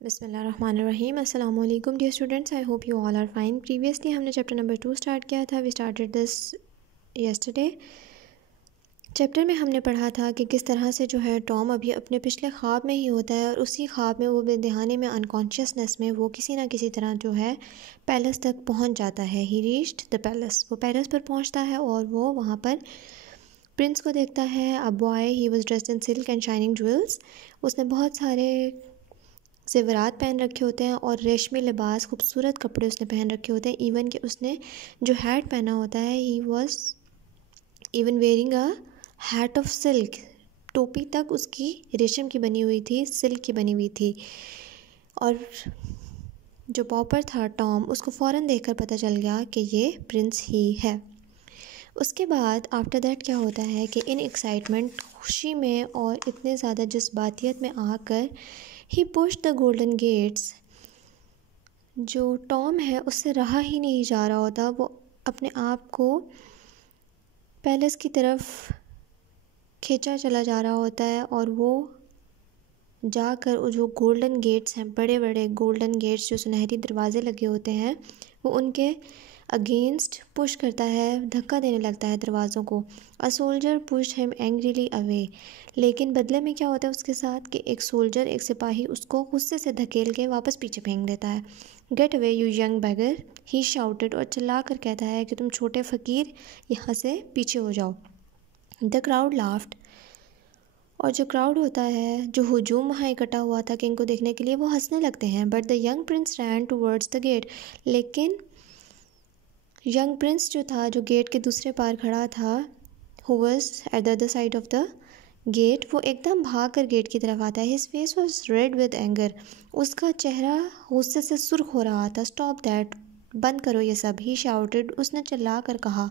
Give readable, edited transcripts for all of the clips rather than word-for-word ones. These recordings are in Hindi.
बिस्मिल्लाहिर्रहमानिर्रहीम। अस्सलाम वालेकुम dear students, I hope you all are fine. Previously हमने चैप्टर नंबर 2 स्टार्ट किया था। We started this yesterday. Chapter में हमने पढ़ा था कि किस तरह से जो है टॉम अभी अपने पिछले ख्वाब में ही होता है और उसी ख्वाब में वो बेदहाने में अनकॉन्शियसनेस में वो किसी ना किसी तरह जो है पैलेस तक पहुंच जाता है। ही रीच्ड द पैलेस। वो पैलेस पर पहुंचता है और वो वहाँ पर प्रिंस को देखता है। A boy, he was dressed in silk and shining jewels. उसने बहुत सारे ज़ेवरात पहन रखे होते हैं और रेशमी लिबास, खूबसूरत कपड़े उसने पहन रखे होते हैं। इवन कि उसने जो हैट पहना होता है, he was even wearing a hat off silk. टोपी तक उसकी रेशम की बनी हुई थी, सिल्क की बनी हुई थी। और जो पॉपर था टॉम, उसको फ़ौरन देखकर पता चल गया कि ये प्रिंस ही है। उसके बाद आफ्टर दैट क्या होता है कि इन एक्साइटमेंट, खुशी में और इतने ज़्यादा जज्बातियत में आकर ही पुश्ड द गोल्डन गेट्स। जो टॉम है उससे रहा ही नहीं जा रहा होता। वो अपने आप को पैलेस की तरफ खींचा चला जा रहा होता है और वो जाकर वो जो गोल्डन गेट्स हैं, बड़े बड़े गोल्डन गेट्स जो सुनहरी दरवाज़े लगे होते हैं, वो उनके अगेंस्ट पुश करता है, धक्का देने लगता है दरवाज़ों को। A soldier push him angrily away. लेकिन बदले में क्या होता है उसके साथ कि एक सोल्जर, एक सिपाही उसको गुस्से से धकेल के वापस पीछे फेंक देता है। Get away you young beggar, he shouted. और चिल्ला कर कहता है कि तुम छोटे फ़कीर, यहाँ से पीछे हो जाओ। The crowd laughed. और जो क्राउड होता है, जो हुजूम वहाँ इकट्ठा हुआ था किंग को देखने के लिए, वो हंसने लगते हैं। But the young prince ran towards the gate. लेकिन यंग प्रिंस जो था, जो गेट के दूसरे पार खड़ा था, who was at the other side of the gate, वो एकदम भाग कर गेट की तरफ आता है। His face was red with anger. उसका चेहरा गुस्से से सुर्ख हो रहा था। स्टॉप दैट, बंद करो ये सब। ही शाउटेड, उसने चिल्ला कर कहा।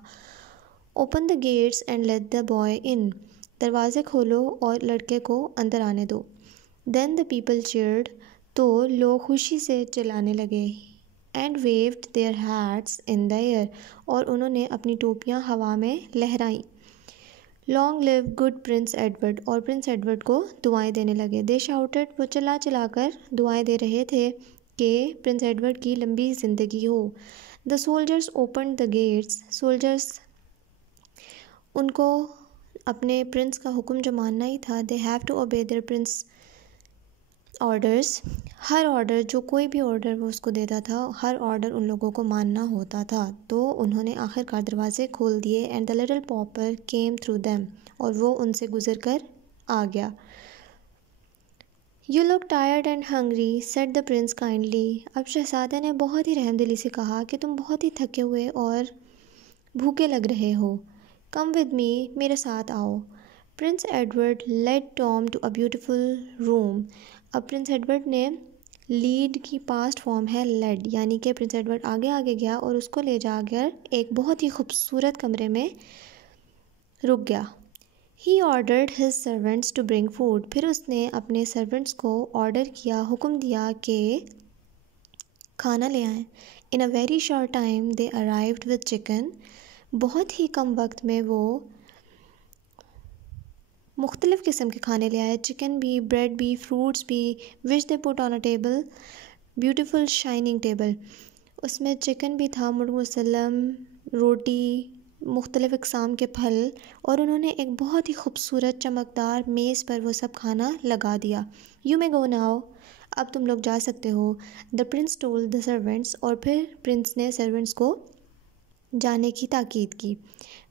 Open the gates and let the boy in. दरवाज़े खोलो और लड़के को अंदर आने दो। Then the people cheered. तो लोग खुशी से चिल्लाने लगे। And waved their hats in the air. और उन्होंने अपनी टोपियाँ हवा में लहराई। Long live good prince Edward. और प्रिंस एडवर्ड को दुआएं देने लगे। दे शाउटेड, वो चिल्ला चिल्ला कर दुआएं दे रहे थे कि प्रिंस एडवर्ड की लंबी ज़िंदगी हो। The soldiers open the gates. Soldiers, उनको अपने प्रिंस का हुक्म जो मानना ही था, they have to obey their prince orders. हर ऑर्डर, जो कोई भी ऑर्डर वो उसको देता था, हर ऑर्डर उन लोगों को मानना होता था। तो उन्होंने आखिरकार दरवाजे खोल दिए। And the little pauper came through them. और वो उनसे गुजर कर आ गया। You look tired and hungry, said the prince kindly. अब शहजादे ने बहुत ही रहमदिली से कहा कि तुम बहुत ही थके हुए और भूखे लग रहे हो। कम विद मी, मेरे साथ आओ। Prince Edward led Tom to a beautiful room. अब प्रिंस एडवर्ड ने, लीड की पास्ट फॉर्म है लेड, यानी कि प्रिंस एडवर्ड आगे आगे गया और उसको ले जाकर एक बहुत ही खूबसूरत कमरे में रुक गया। He ordered his servants to bring food. फिर उसने अपने सर्वेंट्स को ऑर्डर किया, हुक्म दिया कि खाना ले आएँ। In a very short time they arrived with chicken. बहुत ही कम वक्त में वो मुख्तलिफ़ किस्म के खाने ले आए। चिकन भी, ब्रेड भी, फ्रूट्स भी। Which they put on a table, beautiful shining table. उसमें चिकन भी था, मुसल्लम, रोटी, मुख्तलिफ़ इक़साम के फल। और उन्होंने एक बहुत ही खूबसूरत चमकदार मेज़ पर वो सब खाना लगा दिया। यू मे गो नाउ, अब तुम लोग जा सकते हो। The Prince told the servants. और फिर प्रिंस ने सर्वेंट्स को जाने की ताकीद की।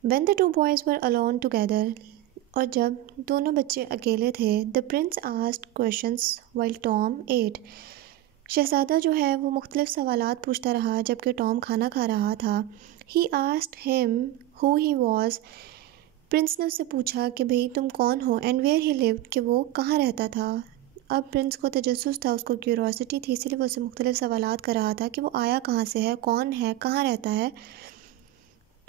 When the two boys were alone together. और जब दोनों बच्चे अकेले थे, the prince asked questions while Tom ate. शहज़ादा जो है वो मुख्तलिफ़ सवालात पूछता रहा जबकि टॉम खाना खा रहा था। He asked him who he was. Prince ने उससे पूछा कि भाई तुम कौन हो, एंड वेयर ही लिव्ड, कि वो कहाँ रहता था। अब प्रिंस को तजस्सुस था, उसको क्यूरोसिटी थी, इसलिए वो उससे मुख्तलिफ़ सवालात कर रहा था कि वो आया कहाँ से है, कौन है, कहाँ रहता है।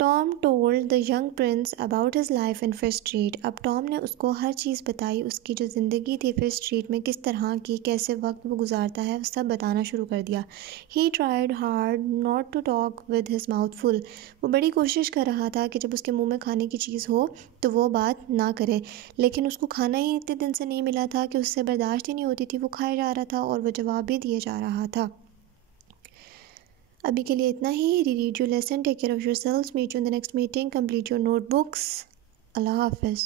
Tom told the young Prince about his life in fish street. अब टॉम ने उसको हर चीज़ बताई, उसकी जो ज़िंदगी थी फिश स्ट्रीट में किस तरह की, कैसे वक्त वो गुजारता है, सब बताना शुरू कर दिया। He tried hard not to talk with his mouth full. वो बड़ी कोशिश कर रहा था कि जब उसके मुंह में खाने की चीज़ हो तो वो बात ना करे, लेकिन उसको खाना ही इतने दिन से नहीं मिला था कि उससे बर्दाश्त ही नहीं होती थी। वो खाए जा रहा था और वो जवाब भी दिए जा रहा था। अभी के लिए इतना ही। Read your lesson, take care of yourselves, meet you in the next meeting, complete your notebooks. अल्लाह हाफ़िज़।